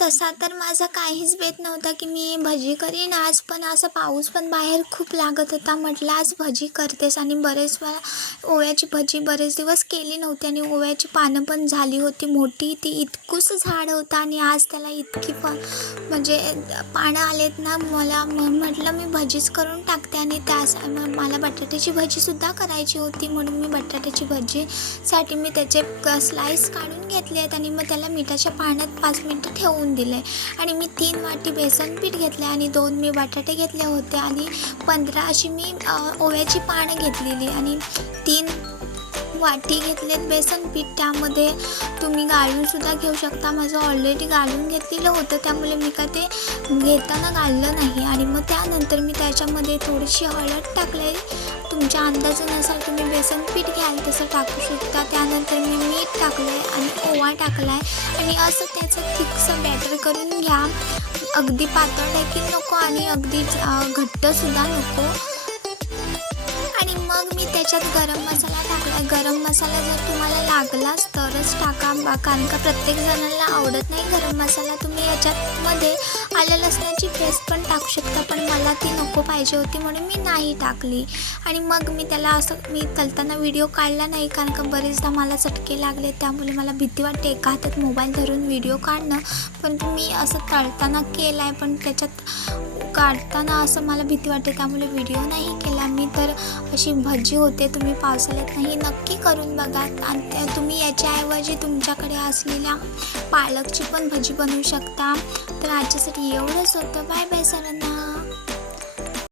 तसा तर माझा काहीच बेत नव्हता की मी भजी करीन आज, पण असा पाऊस पण बाहेर खूप लागत होता. म्हटलं आज भजी करतेस आणि बरेच वेळा ओव्याची भजी बरेच दिवस केली नव्हती आणि ओव्याची पानं पण झाली होती मोठी. ती इतकंच झाड होतं आणि आज त्याला इतकी म्हणजे पानं आलेत ना. मला म्हटलं मी भजीच करून टाकते आणि मला बटाट्याची भजीसुद्धा करायची होती, म्हणून मी बटाट्याची भजीसाठी मी त्याचे स्लाईस काढून घेतले आहेत आणि मग त्याला मिठाच्या पाण्यात 5 मिनटं ठेवून दिले. आणि मी 3 वाटी बेसन पीठ घेतले आणि 2 मी बटाटे घेतले होते आणि 15 अशी मी ओव्याची पानं घेतलेली आणि 3 वाटी घेतलेत बेसन पीठ. त्यामध्ये तुम्ही गाळूनसुद्धा घेऊ शकता. माझं ऑलरेडी गाळून घेतलेलं होतं, त्यामुळे मी काय ते घेताना गाळलं नाही. आणि मग त्यानंतर मी त्याच्यामध्ये थोडीशी हळद टाकले. तुमच्या अंदाजानुसार तुम्ही बेसन पीठ घ्याल तसं टाकू शकता. त्यानंतर मी मीठ टाकलं आहे आणि ओवा टाकला आहे आणि असं त्याचं थिकसं बॅटर करून घ्या. अगदी पातळ देखील नको आणि अगदीच घट्टसुद्धा नको. आणि मग मी त्याच्यात गरम मसाला टाकला. गरम मसाला जर तुम्हाला लागलाच तरच टाका, कारण का प्रत्येक जणांना आवडत नाही गरम मसाला. तुम्ही याच्यामध्ये आलं लसणाची पेस्ट पण टाकू शकता, पण मला ती नको पाहिजे होती म्हणून मी नाही टाकली. आणि मग मी त्याला असं मी तळताना व्हिडिओ काढला नाही, कारण का बरेचदा मला चटके लागले, त्यामुळे मला भीती वाटते एका हातात मोबाईल धरून व्हिडिओ काढणं. पण मी असं तळताना केला आहे, पण त्याच्यात काढताना असं मला भीती वाटते, त्यामुळे व्हिडिओ नाही केला मी. तर अशी भजी होते. तुम्ही पावसाळ्यात नाही नक्की करून बघा. आणि तुम्ही याच्याऐवजी तुमच्याकडे असलेल्या पालकची पण भजी बनवू शकता. तर आजच्यासाठी एवढंच होतं. बाय बाय सर्वांना.